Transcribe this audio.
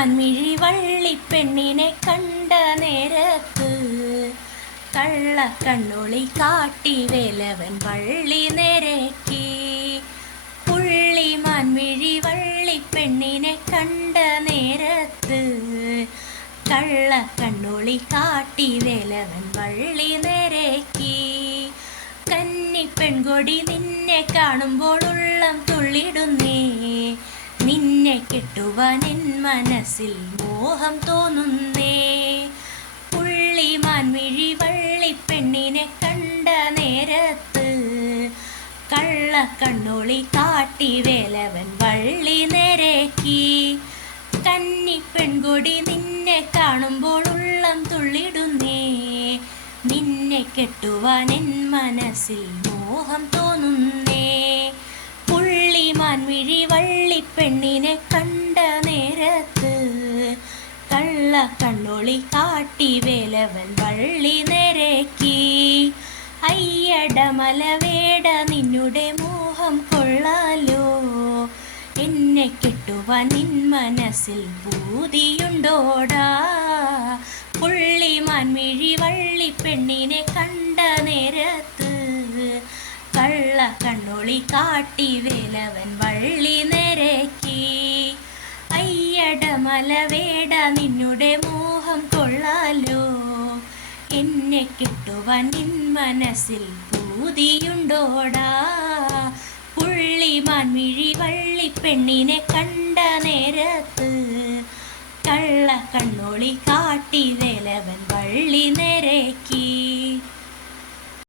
മാൻമിഴി വള്ളിപ്പെണ്ണിനെ കണ്ട നേരത്ത് കള്ളക്കണ്ണൊളി കാട്ടി വേലവൻ വള്ളി നിരക്കി. പുള്ളി മാൻമിഴി വള്ളിപ്പെണ്ണിനെ കണ്ട നേരത്ത് കള്ളക്കണ്ണൊളി കാട്ടി വേലവൻ വള്ളി നിരക്കി. കന്നിപ്പെൺകൊടി നിന്നെ കാണുമ്പോൾ ഉള്ളം തുള്ളിടുന്നേ, നിന്നെ കെട്ടുവാൻ എൻ മനസ്സിൽ മോഹം തോന്നുന്നേ. പുള്ളി മാൻമിഴി വള്ളിപ്പെണ്ണിനെ കണ്ട നേരത്ത് കള്ളക്കണ്ണൊളി കാട്ടി വേലവൻ വള്ളി നിരക്കി. കന്നിപ്പെൺകൊടി നിന്നെ കാണുമ്പോൾ ഉള്ളം തുള്ളിടുന്നേ, നിന്നെ കെട്ടുവാൻ എൻ മനസ്സിൽ മോഹം തോന്നുന്നേ. പുള്ളി മാൻമിഴി വള്ളിപ്പെണ്ണിനെ കണ്ട നേരത്ത് കള്ളക്കണ്ണൊളി കാട്ടി വേലവൻ വള്ളി നിരക്കി. അയ്യടമല വേട നിന്നുടെ മോഹം കൊള്ളാലോ, എന്നെ കെട്ടുവാൻ നിൻ മനസ്സിൽ പൂതിയുണ്ടോടാ. പുള്ളി മാൻമിഴി വള്ളിപ്പെണ്ണിനെ കണ്ട നേരത്ത് കള്ളക്കണ്ണൊളി കാട്ടി വേലവൻ വള്ളി നിരക്കി. അയ്യടമല വേട നിന്നുടെ മോഹം കൊള്ളാലോ, എന്നെ കെട്ടുവാൻ നിൻ മനസ്സിൽ പൂതിയുണ്ടോടാ. പുള്ളി മാൻമിഴി വള്ളിപ്പെണ്ണിനെ കണ്ട നേരത്ത് കള്ളക്കണ്ണൊളി കാട്ടി വേലവൻ വള്ളി നിരക്കി.